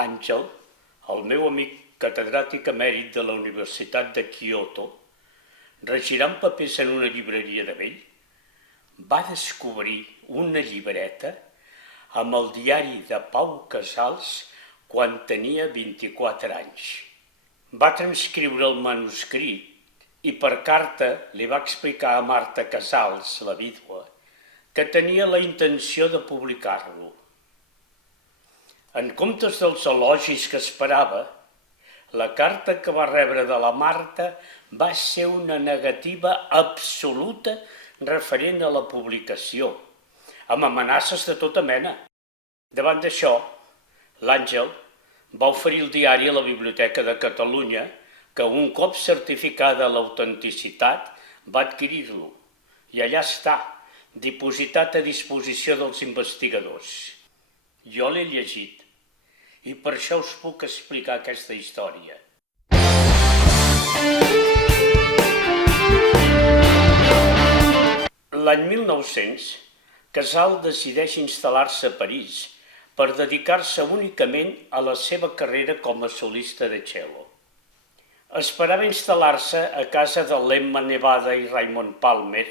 Àngel, el meu amic catedràtic emèrit de la Universitat de Kyoto, regirant papers en una llibreria de vell, va descobrir una llibreta amb el diari de Pau Casals quan tenia 24 anys. Va transcriure el manuscrit i per carta li va explicar a Marta Casals, la vídua, que tenia la intenció de publicar-lo. En comptes dels elogis que esperava, la carta que va rebre de la Marta va ser una negativa absoluta referent a la publicació, amb amenaces de tota mena. Davant d'això, l'Àngel va oferir el diari a la Biblioteca de Catalunya, que un cop certificada l'autenticitat va adquirir-lo. I allà està, dipositat a disposició dels investigadors. Jo l'he llegit i per això us puc explicar aquesta història. L'any 1900, Casal decideix instal·lar-se a París per dedicar-se únicament a la seva carrera com a solista de cello. Esperava instal·lar-se a casa de l'Emma Nevada i Raymond Palmer,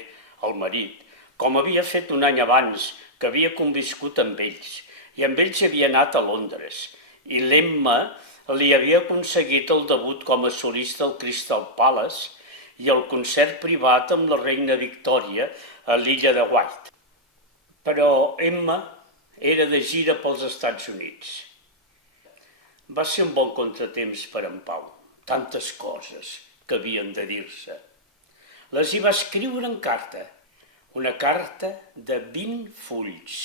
el marit, com havia fet un any abans, que havia conviscut amb ells, i amb ells havia anat a Londres, i l'Emma li havia aconseguit el debut com a solista al Crystal Palace i el concert privat amb la reina Victòria a l'illa de White. Però Emma era de gira pels Estats Units. Va ser un bon contratemps per en Pau, tantes coses que havien de dir-se. Les hi va escriure en carta, una carta de 20 fulls.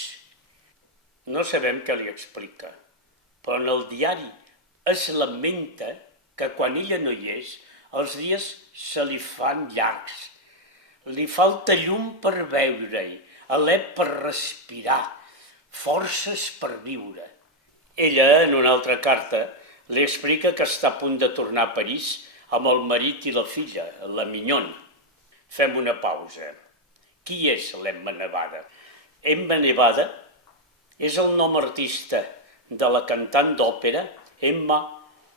No sabem què li explica, però en el diari es lamenta que quan ella no hi és, els dies se li fan llargs. Li falta llum per veure-hi, alè per respirar, forces per viure. Ella, en una altra carta, li explica que està a punt de tornar a París amb el marit i la filla, la Mignon. Fem una pausa. Qui és l'Emma Nevada? Emma Nevada és el nom artista de la cantant d'òpera Emma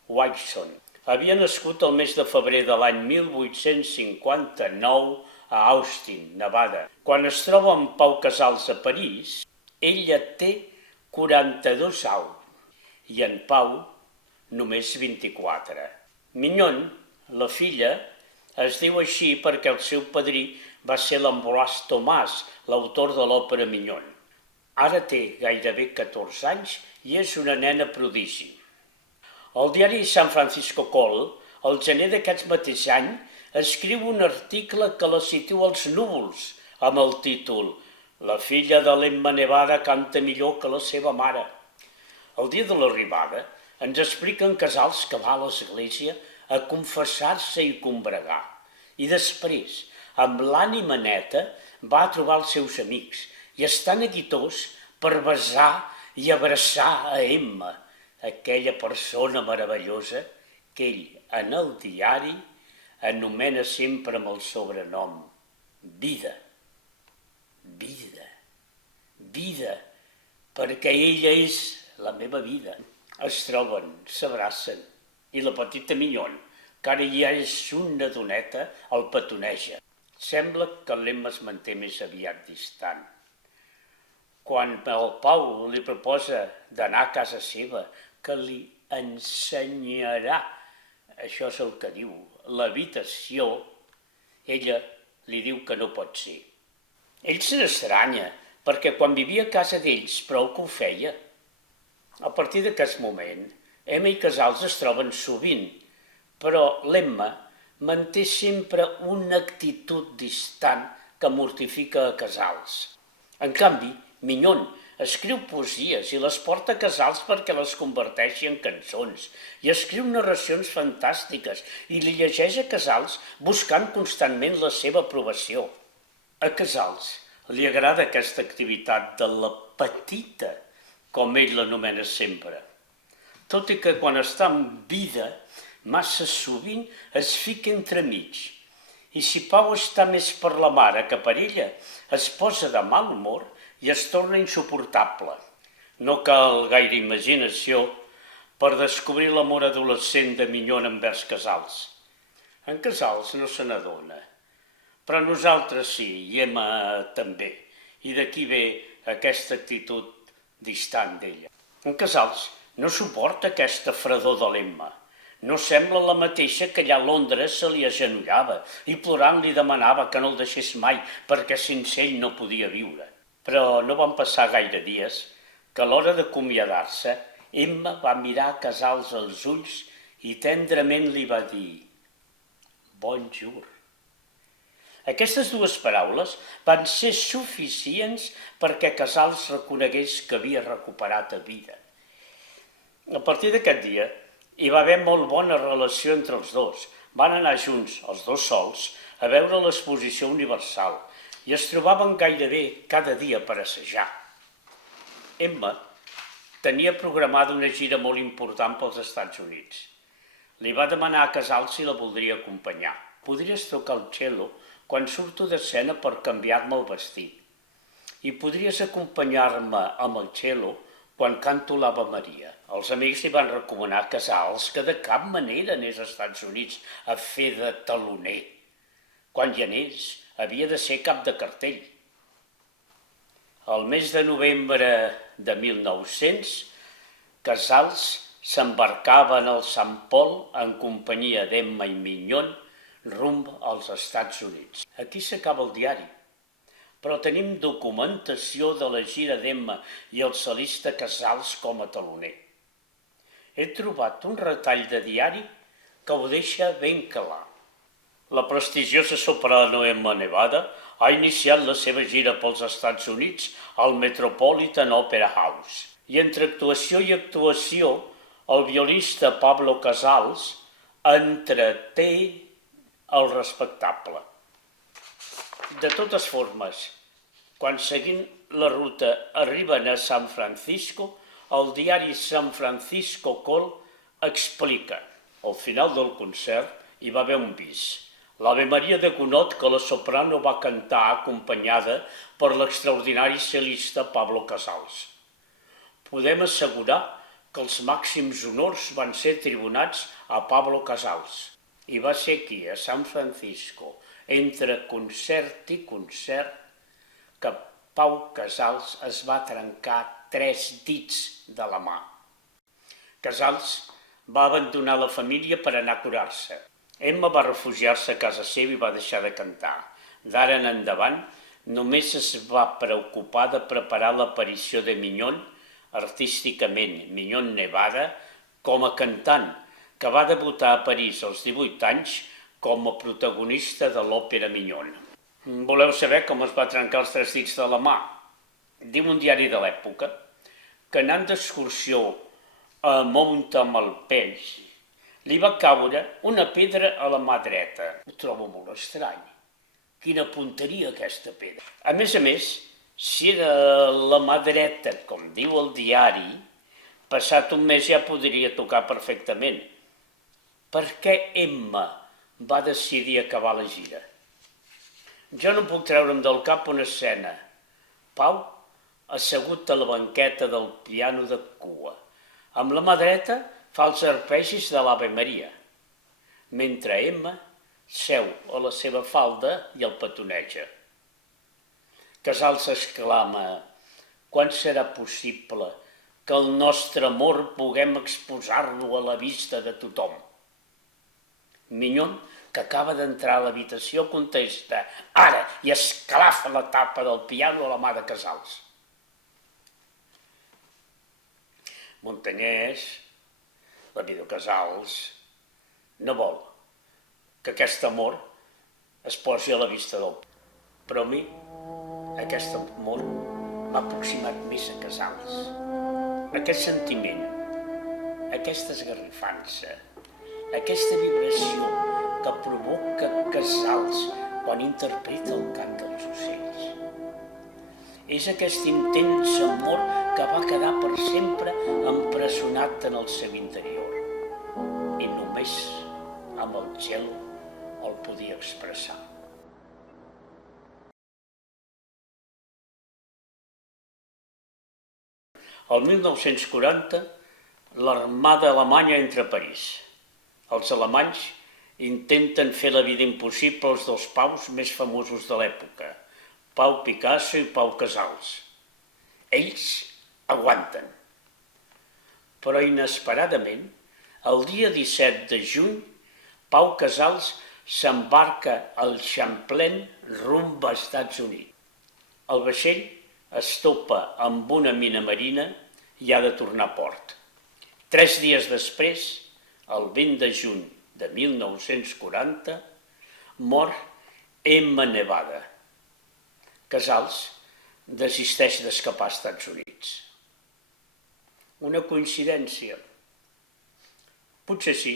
Watson. Havia nascut el mes de febrer de l'any 1859 a Austin, Nevada. Quan es troba amb Pau Casals a París, ella té 42 anys i en Pau només 24. Mignon, la filla, es diu així perquè el seu padrí va ser l'Ambroise Thomas, l'autor de l'òpera Mignon. Ara té gairebé 14 anys i és una nena prodigi. El diari San Francisco Call, al gener d'aquest mateix any, escriu un article que la situa als núvols amb el títol «La filla de l'Emma Nevada canta millor que la seva mare». El dia de l'arribada ens expliquen Casals que va a l'església a confessar-se i combregar i després, amb l'ànima neta, va a trobar els seus amics i està neguitós per besar i abraçar a Emma, aquella persona meravellosa que ell, en el diari, anomena sempre amb el sobrenom Vida. Vida, vida, perquè ella és la meva vida. Es troben, s'abracen, i la petita Mignon, que ara ja és una doneta, el petoneja. Sembla que l'Emma es manté més aviat distant. Quan el Pau li proposa d'anar a casa seva, que li ensenyarà, això és el que diu, l'habitació, ella li diu que no pot ser. Ell se n'estranya, perquè quan vivia a casa d'ells prou que ho feia. A partir d'aquest moment, Emma i Casals es troben sovint, però l'Emma manté sempre una actitud distant que mortifica a Casals. En canvi, Mignon escriu poesies i les porta a Casals perquè les converteixi en cançons i escriu narracions fantàstiques i li llegeix a Casals buscant constantment la seva aprovació. A Casals li agrada aquesta activitat de la petita, com ell l'anomena sempre. Tot i que quan està en vida, massa sovint es fica entremig. I si Pau està més per la mare que per ella, es posa de mal humor i es torna insuportable. No cal gaire imaginació per descobrir l'amor adolescent de Minyón envers Casals. En Casals no se n'adona, però nosaltres sí, i Emma també, i d'aquí ve aquesta actitud distant d'ella. En Casals no suporta aquesta fredor de l'Emma. No sembla la mateixa que allà a Londres se li agenollava i plorant li demanava que no el deixés mai perquè sense ell no podia viure. Però no van passar gaire dies que a l'hora d'acomiadar-se Emma va mirar a Casals als ulls i tendrament li va dir «Bonjour». Aquestes dues paraules van ser suficients perquè Casals reconegués que havia recuperat vida. A partir d'aquest dia hi va haver molt bona relació entre els dos. Van anar junts, els dos sols, a veure l'exposició universal i es trobaven gairebé cada dia per assajar. Emma tenia programada una gira molt important pels Estats Units. Li va demanar a Casals si la voldria acompanyar. «Podries tocar el cello quan surto d'escena per canviar-me el vestit. I podries acompanyar-me amb el cello quan canto l'Ave Maria». Els amics li van recomanar a Casals que de cap manera anés als Estats Units a fer de teloner. Quan hi anés, havia de ser cap de cartell. Al mes de novembre de 1900, Casals s'embarcava en el Sant Pol en companyia d'Emma i Minyón rumb als Estats Units. Aquí s'acaba el diari, però tenim documentació de la gira d'Emma i el cel·lista Casals com a teloner. He trobat un retall de diari que ho deixa ben clar. La prestigiosa soprano Emma Nevada ha iniciat la seva gira pels Estats Units al Metropolitan Opera House. I entre actuació i actuació, el violista Pablo Casals entreté el respectable. De totes formes, quan seguint la ruta arriben a San Francisco, el diari San Francisco Call explica: al final del concert hi va haver un bis. L'Ave Maria de Gounod que la soprano va cantar acompanyada per l'extraordinari cel·lista Pablo Casals. Podem assegurar que els màxims honors van ser tribunats a Pablo Casals. I va ser aquí, a San Francisco, entre concert i concert, que Pau Casals es va trencar 3 dits de la mà. Casals va abandonar la família per anar a curar-se. Emma va refugiar-se a casa seva i va deixar de cantar. D'ara en endavant, només es va preocupar de preparar l'aparició de Minyón, artísticament Minyón Nevada, com a cantant, que va debutar a París als 18 anys com a protagonista de l'òpera Minyón. Voleu saber com es va trencar els 3 dits de la mà? Diu un diari de l'època que anant d'excursió a Montmalpeix li va caure una pedra a la mà dreta. Ho trobo molt estrany. Quina punteria aquesta pedra. A més, si era la mà dreta, com diu el diari, passat un mes ja podria tocar perfectament. Per què Emma va decidir acabar la gira? Jo no puc treure'm del cap una escena. Pau assegut a la banqueta del piano de cua. Amb la mà dreta fa els arpegis de l'Ave Maria, mentre Emma seu a la seva falda i el petoneja. Casals exclama: «Quan serà possible que el nostre amor puguem exposar-lo a la vista de tothom?» Minyón, que acaba d'entrar a l'habitació, contesta: «Ara!» i esclafa la tapa del piano a la mà de Casals. Montanyès, l'amic de Casals, no vol que aquest amor es posi a la vista del... Però a mi, aquest amor m'ha aproximat més a Casals. Aquest sentiment, aquesta esgarrifança, aquesta vibració que provoca Casals quan interpreta el cant dels ocells. És aquest intens amor que va quedar per sempre empresonat en el seu interior i només amb el cello el podia expressar. El 1940, L'armada alemanya entra a París. Els alemanys intenten fer la vida impossible als dos Paus més famosos de l'època, Pau Picasso i Pau Casals. Ells aguanten. Però inesperadament, el dia 17 de juny, Pau Casals s'embarca al Champlain rumb a Estats Units. El vaixell es topa amb una mina marina i ha de tornar a port. 3 dies després, el 20 de juny de 1940, mor Emma Nevada. Casals desisteix d'escapar als Estats Units. Una coincidència? Potser sí,